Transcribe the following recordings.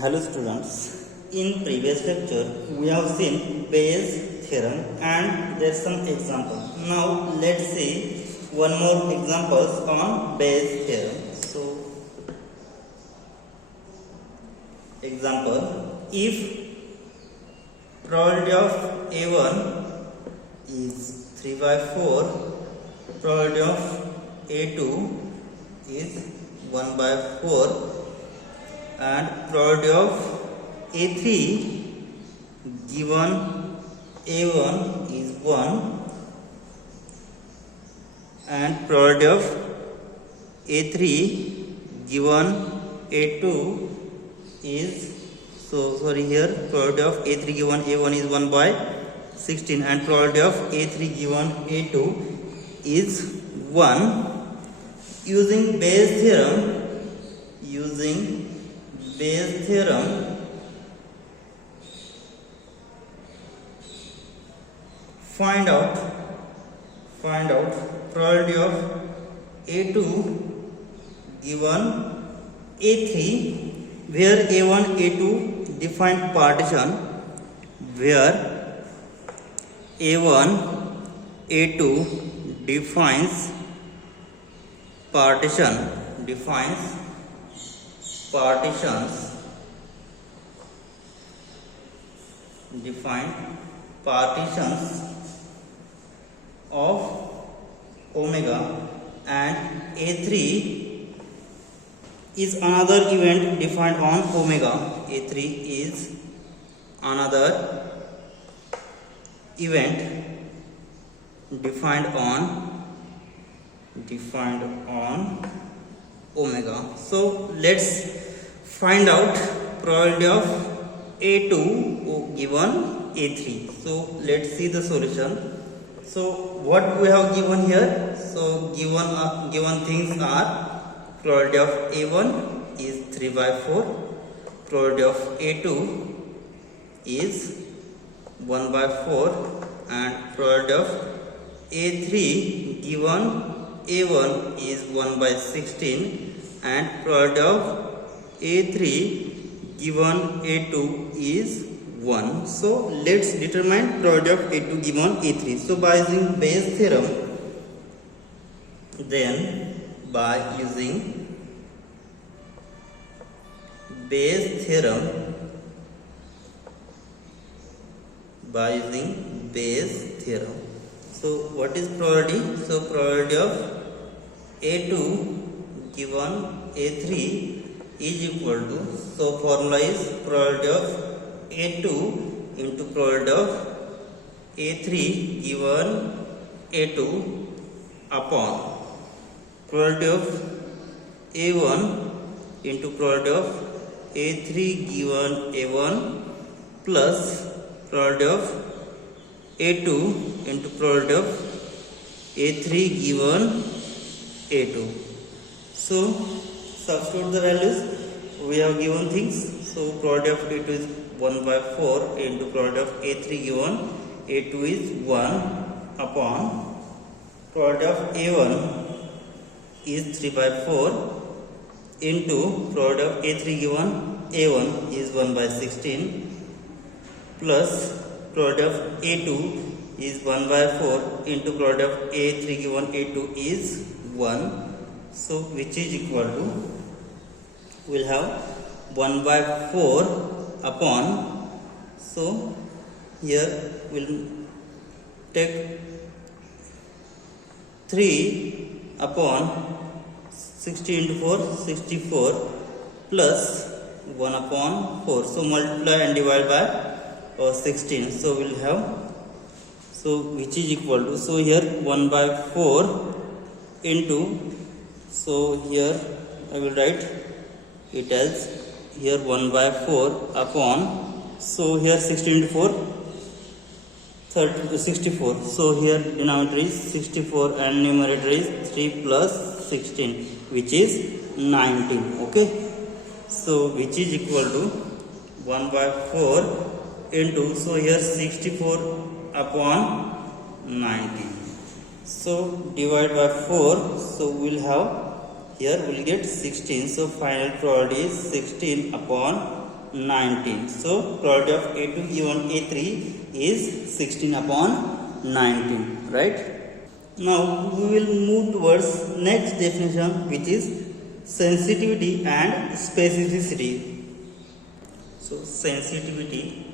Hello students, in previous lecture we have seen Bayes theorem and there's some example. Now let's see one more examples on Bayes theorem. So example, if probability of A1 is 3 by 4, probability of A2 is 1 by 4 and probability of A3 given A1 is 1 and probability of A3 given A2 is here probability of A3 given A1 is 1 by 16 and probability of A3 given A2 is 1. Using Bayes theorem, find out probability of A2 given A3 where A1 A2 defined partition, where A1 A2 defines partitions of omega and A3 is another event defined on omega. A3 is another event defined on omega. So let's find out probability of A2 given A3. So let's see the solution. So what we have given here? So given things are probability of A1 is 3 by 4, probability of A2 is 1 by 4 and probability of A3 given A1 is 1 by 16 and probability of A3 given A2 is 1. So let's determine probability of A2 given A3. So by using Bayes theorem, so what is probability? So probability of A2 given A3 is equal to, so formula is probability of A2 into probability of A3 given A2 upon probability of A1 into probability of A3 given A1 plus probability of A2 into probability of A3 given A2. So substitute the values. We have given things. So probability of A2 is 1 by 4 into probability of A3 given A2 is 1 upon probability of A1 is 3 by 4 into probability of A3 given A1 is 1 by 16 plus probability of A2 is 1 by 4 into probability of A3 given A2 is 1. So which is equal to, we'll have 1 by 4 upon, so here we'll take 3 upon 60 into 4, 64 plus 1 upon 4. So multiply and divide by 16. So we'll have, so which is equal to, so here 1 by 4 into, so here I will write it as here 1 by 4 upon, so here 16 into 4 64. So here denominator is 64 and numerator is 3 plus 16 which is 19. Okay. So which is equal to 1 by 4 into, so here 64 upon 19. So divide by 4. So we'll have here we'll get 16. So final probability is 16 upon 19. So probability of A2 given A3 is 16 upon 19, right? Now we will move towards next definition, which is sensitivity and specificity. So sensitivity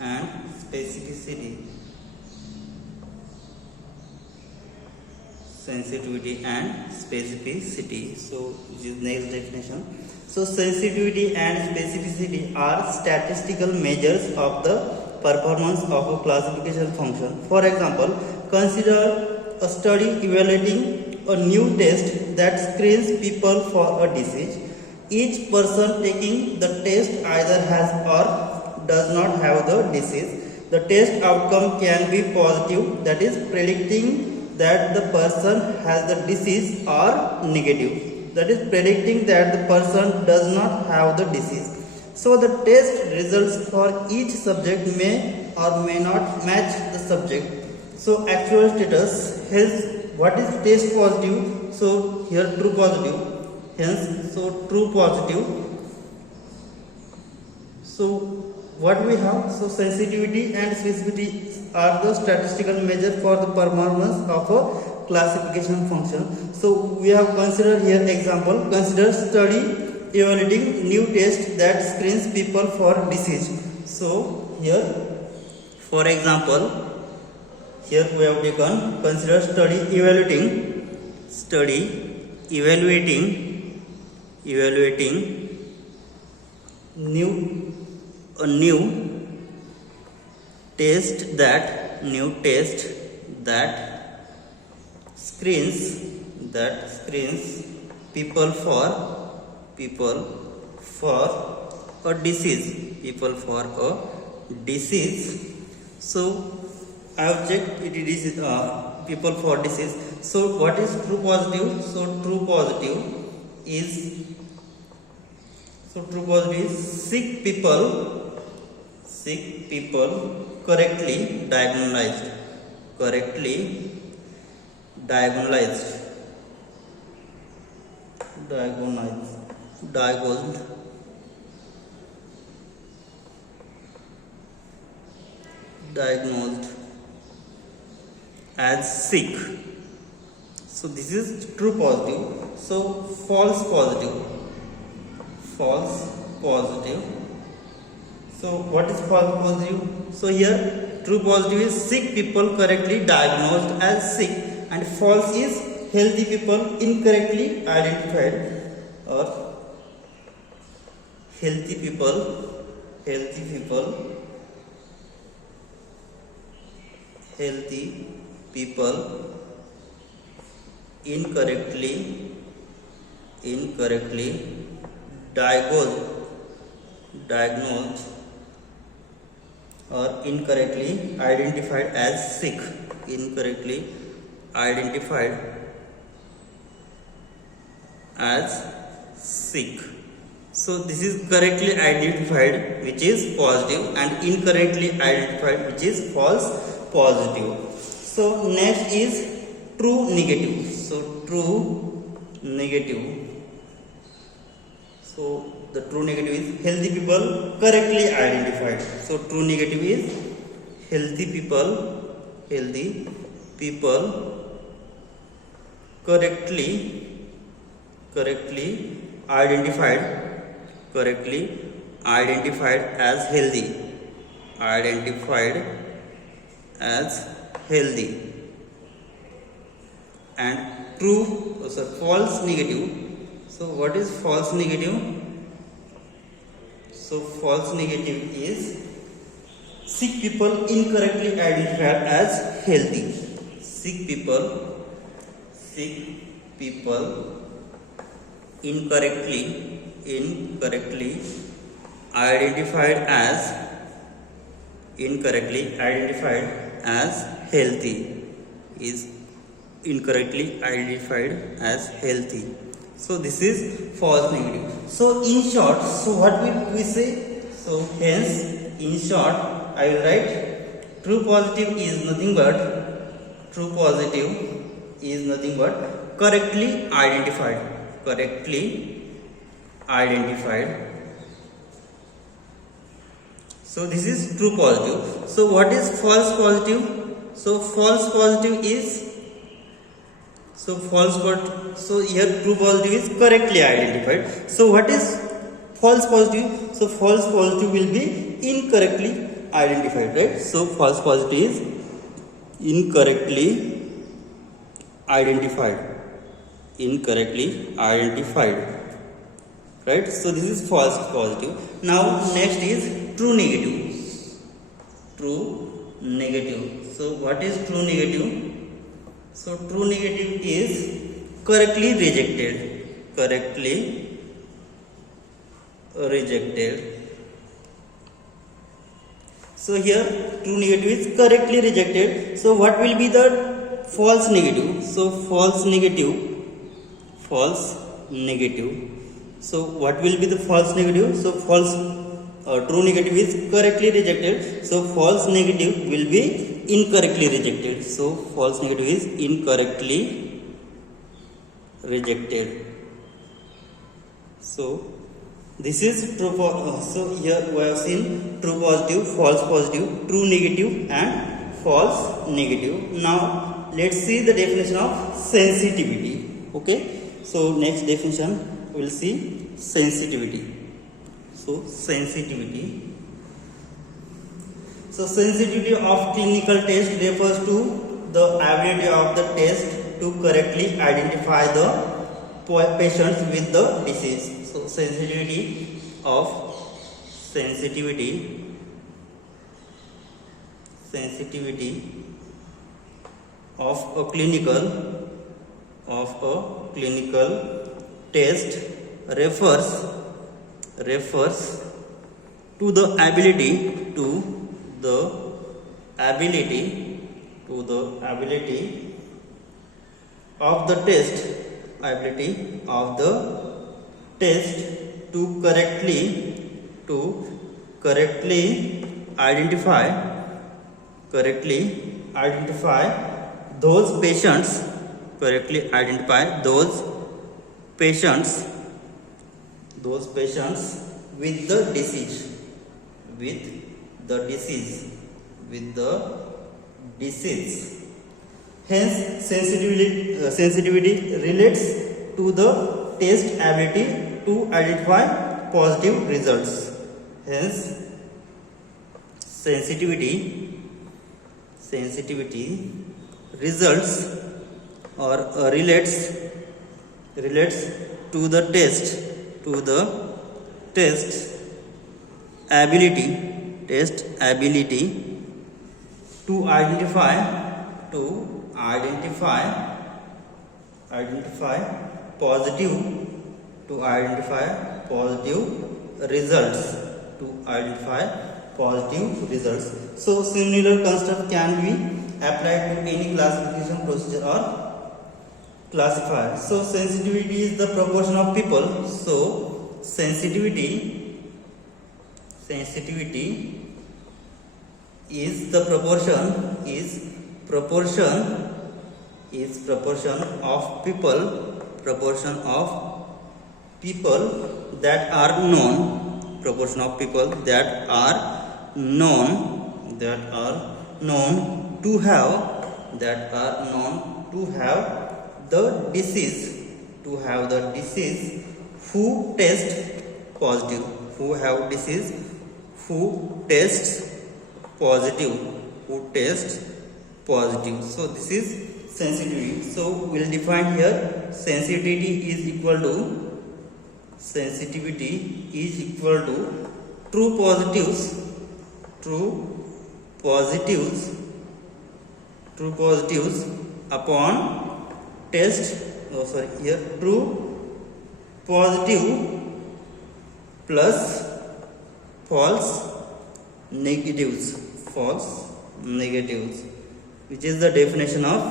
and specificity. Sensitivity and specificity. So this is next definition. So sensitivity and specificity are statistical measures of the performance of a classification function. For example, consider a study evaluating a new test that screens people for a disease. Each person taking the test either has or does not have the disease. The test outcome can be positive, that is predicting that the person has the disease, or negative, that is predicting that the person does not have the disease. So the test results for each subject may or may not match the subject. So actual status, hence what is test positive? So here true positive, hence so true positive. So what we have? So sensitivity and specificity are the statistical measure for the performance of a classification function. So we have considered here example. Consider study evaluating new test that screens people for disease. So here, for example, here we have taken consider study evaluating new test that screens people for a disease. So I have checked it is people for disease. So what is true positive? So true positive is sick people correctly diagnosed as sick. So this is true positive. So false positive. So what is false positive? So here true positive is sick people correctly diagnosed as sick, and false is healthy people incorrectly identified, or healthy people incorrectly diagnosed or incorrectly identified as sick. So this is correctly identified, which is positive, and incorrectly identified, which is false positive. So next is true negative. So true negative. So the true negative is healthy people correctly identified. So true negative is healthy people correctly identified as healthy. And false negative. So what is false negative? So false negative is sick people incorrectly identified as healthy. Sick people incorrectly identified as healthy is incorrectly identified as healthy. So this is false negative. So in short, so what will we say? So hence in short I will write true positive is nothing but correctly identified. Correctly identified. So this is true positive. So what is false positive? So false positive is, so here true positive is correctly identified. So what is false positive? So false positive will be incorrectly identified, right? So false positive is incorrectly identified. Incorrectly identified, right? So this is false positive. Now next is true negative. True negative. So what is true negative? So true negative is correctly rejected. Correctly rejected. So here true negative is correctly rejected. So what will be the false negative? So false negative. False negative. So what will be the false negative? So false true negative is correctly rejected. So false negative will be incorrectly rejected. So false negative is incorrectly rejected. So this is true. So here we have seen true positive, false positive, true negative and false negative. Now let's see the definition of sensitivity. Okay. So next definition we will see sensitivity. So sensitivity. So sensitivity of clinical test refers to the ability of the test to correctly identify the patients with the disease. So sensitivity of a clinical test refers to the ability of the test to correctly identify those patients with the disease. Hence sensitivity relates to the test ability to identify positive results. Hence sensitivity results or relates to the test ability to identify positive results. So similar construct can be applied to any classification procedure or classifier. So sensitivity is the proportion of people. So sensitivity is the proportion of people that are known to have the disease who test positive. So this is sensitivity. So we'll define here sensitivity is equal to true positives upon test. True positive plus false negatives, which is the definition of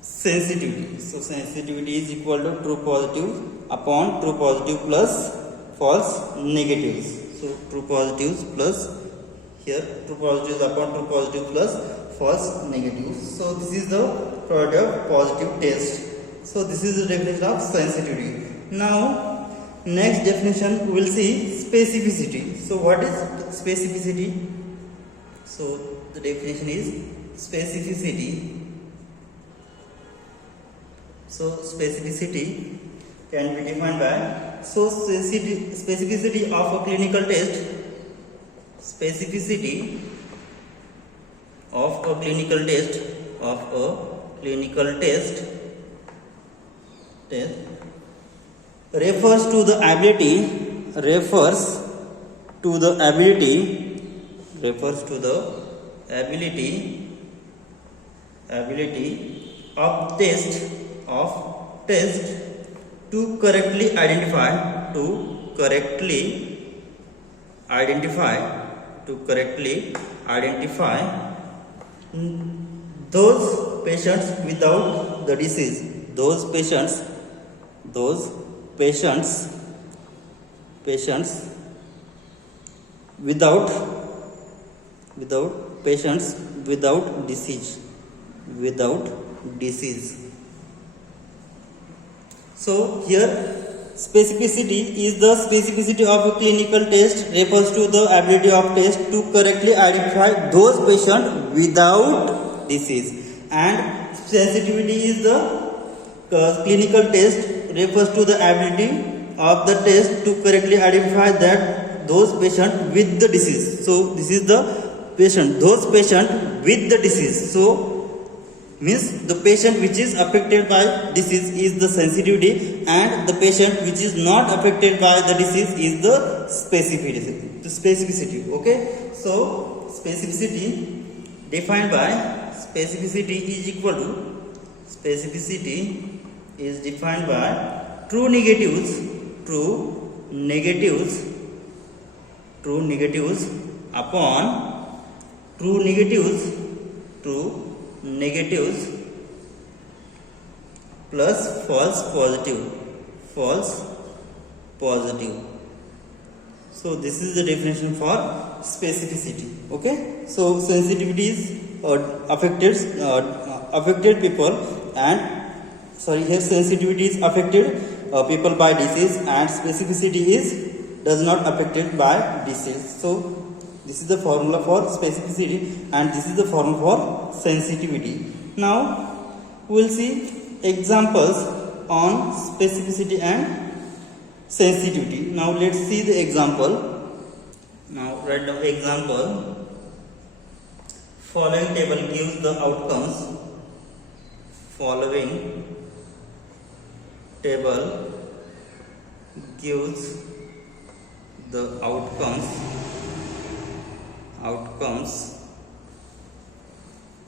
sensitivity. So sensitivity is equal to true positive upon true positive plus false negatives. So true positives plus true positives upon true positive plus false negatives. So this is the product of positive test. So this is the definition of sensitivity. Now next definition we will see specificity. So what is specificity? So the definition is specificity. So specificity can be defined by, so specificity of a clinical test, specificity of a clinical test, refers to the ability of test to correctly identify those patients without the disease, those patients without disease. So here specificity is the specificity of a clinical test refers to the ability of test to correctly identify those patients without disease, and sensitivity is the clinical test refers to the ability of the test to correctly identify that those patients with the disease. So this is the those patients with the disease. So means the patient which is affected by disease is the sensitivity, and the patient which is not affected by the disease is the specificity. Okay, so specificity defined by, specificity is defined by true negatives upon true negatives plus false positive. So this is the definition for specificity. Okay, so sensitivity is affected people, and here sensitivity is affected people by disease, and specificity is does not affected by disease. So this is the formula for specificity, and this is the formula for sensitivity. Now we will see examples on specificity and sensitivity. Now let's see the example. Now write down the example. Following table gives the outcomes. Following table gives the outcomes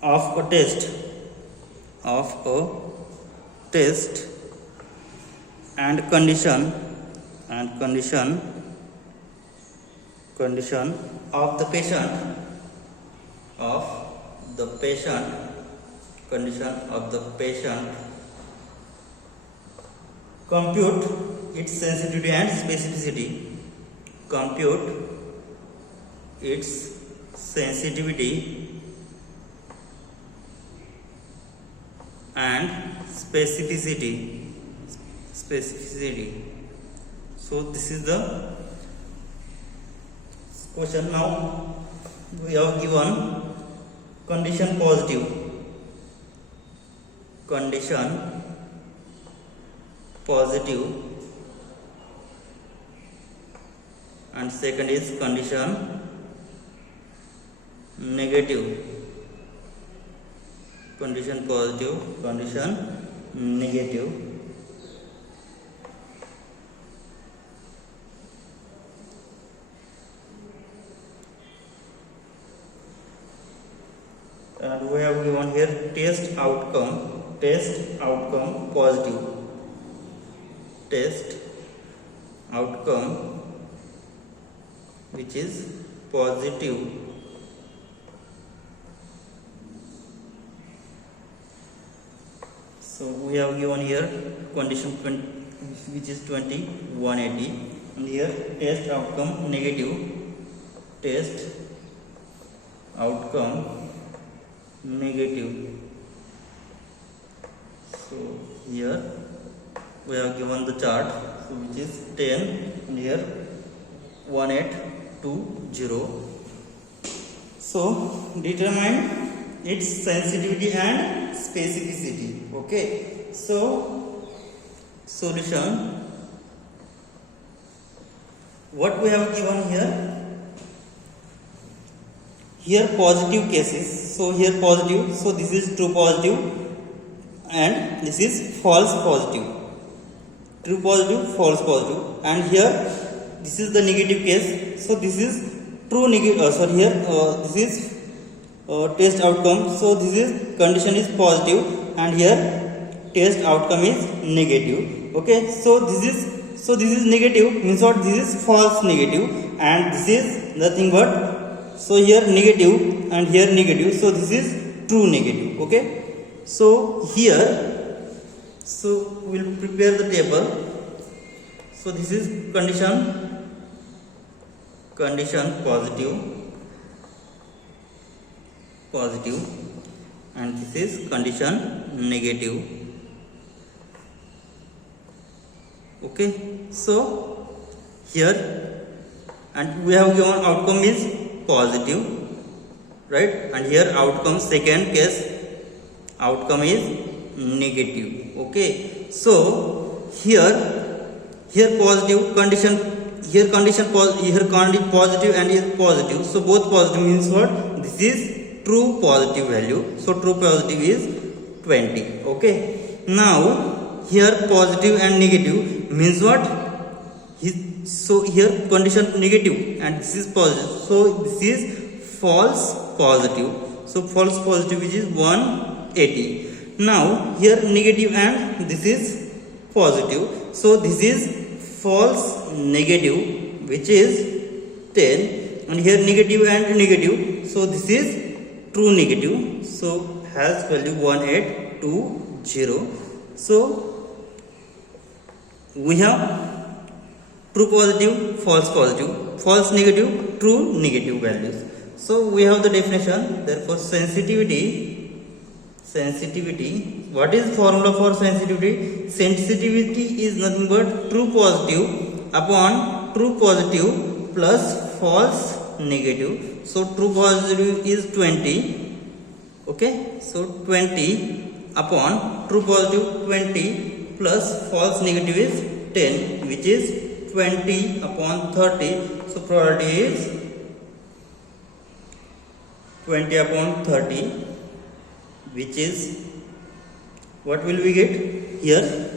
of a test and condition of the patient. Compute its sensitivity and specificity. Compute its sensitivity and specificity. So this is the question. Now we have given condition positive, and second is condition negative, condition positive, condition negative. And we have given here test outcome positive, test outcome which is positive. So we have given here condition which is 20/180, and here test outcome negative, test outcome negative. So here we have given the chart, so which is 10 and here 1820. So determine its sensitivity and specificity. Okay, so solution, what we have given here positive cases. So here positive, so this is true positive and this is false positive, true positive, false positive, and here this is the negative case, so this is true negative, here this is test outcome, so this is condition is positive and here test outcome is negative. Okay, so this is negative, means what, this is false negative and this is nothing but, so here negative and here negative, so this is true negative. Okay, so here, so we'll prepare the table. So this is condition positive and this is condition negative. Okay, so here and we have given outcome is positive, right, and here outcome, second case outcome is negative. Okay, so here positive condition, here positive and here positive, so both positive means what, this is true positive value, so true positive is 20. Okay, now here positive and negative means what, so here condition negative and this is positive, so this is false positive, so false positive which is 180. Now here negative and this is positive, so this is false negative which is 10 and here negative and negative, so this is true negative, so has value 1820. So we have true positive, false positive, false negative, true negative values. So we have the definition. Therefore sensitivity, what is formula for sensitivity? Sensitivity is nothing but true positive upon true positive plus false negative. So true positive is 20. Okay, so 20 upon true positive 20 plus false negative is 10, which is 20 upon 30. So probability is 20 upon 30, which is, what will we get here?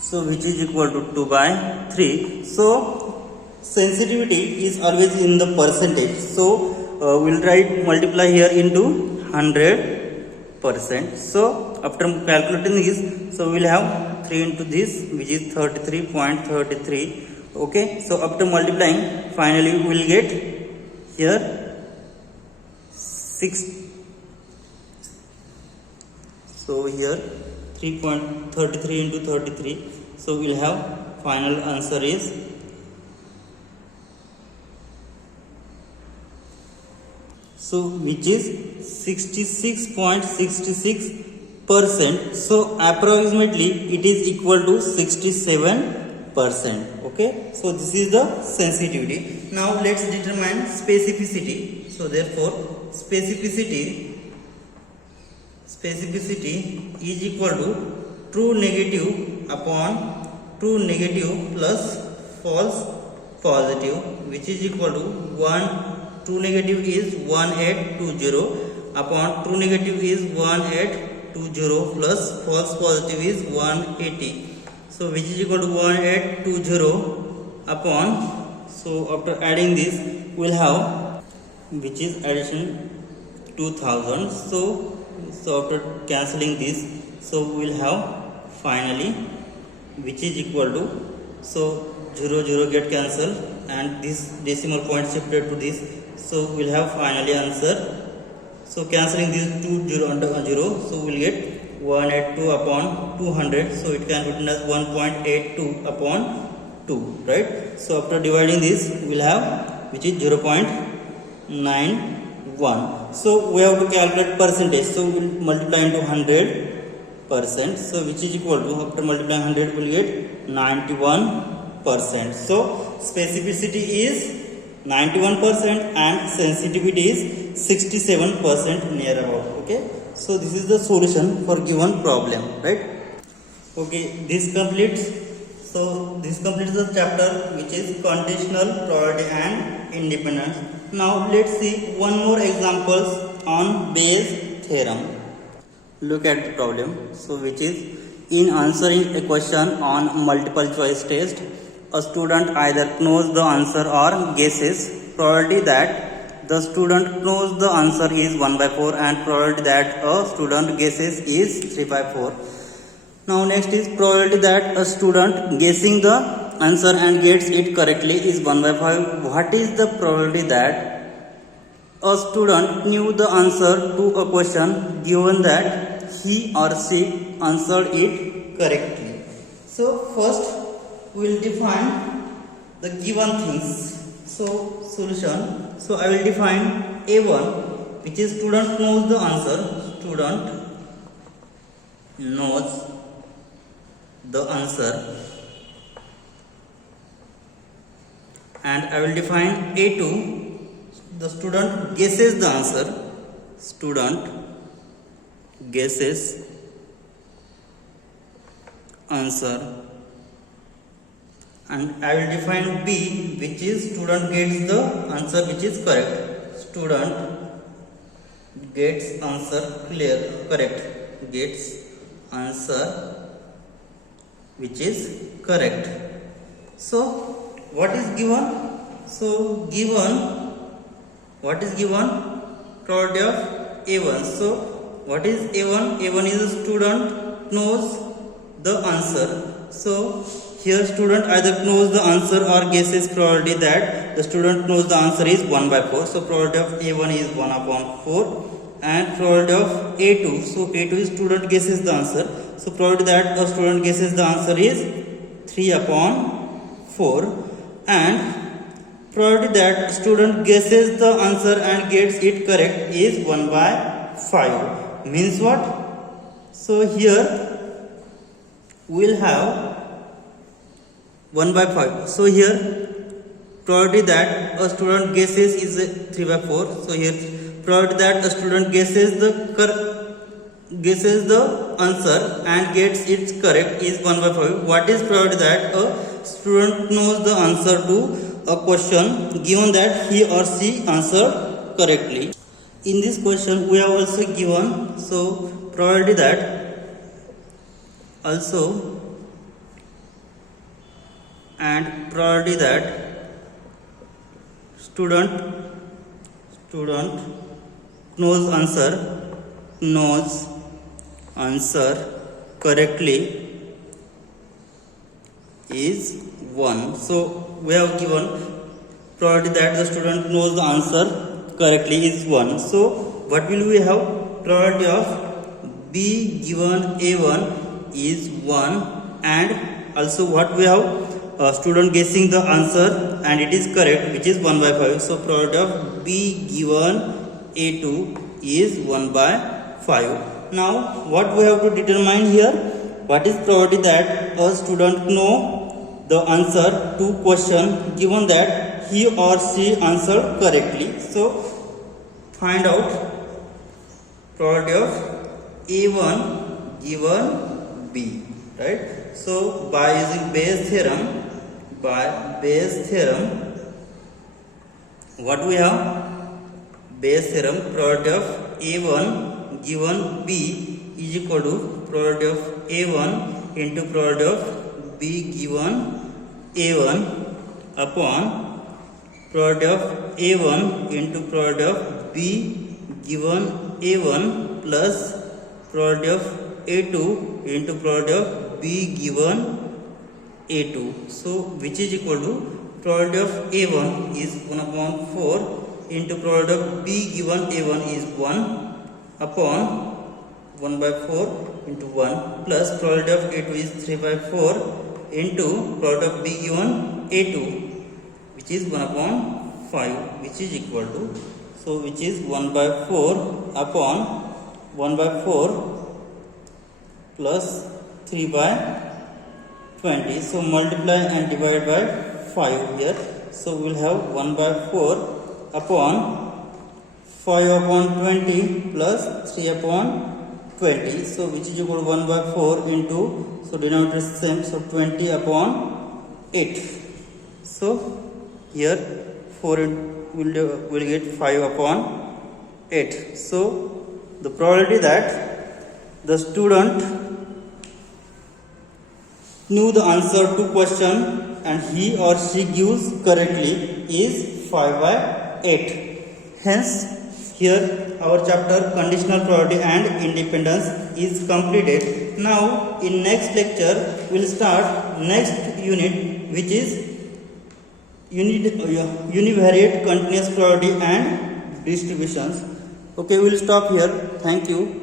So which is equal to 2 by 3. So sensitivity is always in the percentage. So we'll write multiply here into 100%. So after calculating this, so we'll have 3 into this, which is 33.33. Okay, so after multiplying, finally we will get here 6. So here 3.33 into 33. So we'll have final answer is which is 66.66%. So approximately it is equal to 67%. Okay, so this is the sensitivity. Now let's determine specificity. So therefore specificity is equal to true negative upon true negative plus false positive, which is equal to 1. True negative is 1820 upon true negative is 1820 plus false positive is 180. So which is equal to 1820 upon, so after adding this we'll have, which is addition 2000. So after cancelling this, so we'll have finally, which is equal to, so 0 get cancelled and this decimal point shifted to this, so we'll have finally answer. So cancelling these 2 0 under 0, so we'll get 182 upon 200, so it can be written as 1.82 upon 2, right? So after dividing this we'll have, which is 0.91. So we have to calculate percentage, so we'll multiply into 100 percent. So which is equal to, after multiplying 100 we will get 91%. So specificity is 91% and sensitivity is 67% near about. Okay, so this is the solution for given problem, right? Okay, this completes the chapter which is conditional probability and independence. Now let's see one more examples on Bayes theorem. Look at the problem. So which is, in answering a question on multiple choice test, a student either knows the answer or guesses. Probability that the student knows the answer is 1/4 and probability that a student guesses is 3/4. Now next is probability that a student guessing the answer and gets it correctly is 1/5. What is the probability that a student knew the answer to a question given that he or she answered it correctly? So first we will define the given things. So solution. So I will define A1, which is student knows the answer. Student knows the answer, and I will define A2, the student guesses the answer. Student guesses answer, and I will define B, which is student gets the answer which is correct. Student gets answer correct, gets answer which is correct. So what is given? So given, what is given? Probability of A1. So what is A1? A1 is a student knows the answer. So here student either knows the answer or guesses. Probability that the student knows the answer is 1/4. So probability of A1 is 1/4, and probability of A2. So A2 is student guesses the answer. So probability that a student guesses the answer is 3/4, and probability that student guesses the answer and gets it correct is 1/5. Means what? So here we will have 1/5. So here probability that a student guesses is 3/4. So here probability that a student guesses the answer and gets it correct is 1/5. What is probability that a student knows the answer to a question given that he or she answered correctly? In this question we have also given, so probability that also, and probability that student knows answer correctly is 1. So we have given probability that the student knows the answer correctly is 1. So what will we have? Probability of B given A1 is 1, and also what we have? Student guessing the answer and it is correct, which is 1/5. So probability of B given A2 is 1/5. Now what we have to determine here? What is probability that a student know the answer to question given that he or she answered correctly? So find out probability of A1 given B, right? So by using Bayes theorem, what we have? Bayes theorem, probability of A1 given B is equal to probability of A1 into probability of B given A1 upon probability of A1 into probability of B given A1 plus probability of A2 into probability of B given A2. So which is equal to probability of A1 is 1/4 into probability of B given A1 is 1 upon 1/4 into 1 plus probability of A2 is 3/4 into probability of B given A2, which is 1/5, which is equal to, so which is 1/4 upon 1/4 plus 3 by 20. So multiply and divide by 5 here. So we will have 1 by 4 upon 5 upon 20 plus 3 upon 20. So which is equal to 1 by 4 into, so denominator is same, so 20 upon 8. So here 4 will get 5 upon 8. So the probability that the student knew the answer to question and he or she gives correctly is 5 by 8. Hence here our chapter conditional probability and independence is completed. Now in next lecture we will start next unit, which is univariate continuous probability and distributions. Okay, we will stop here. Thank you.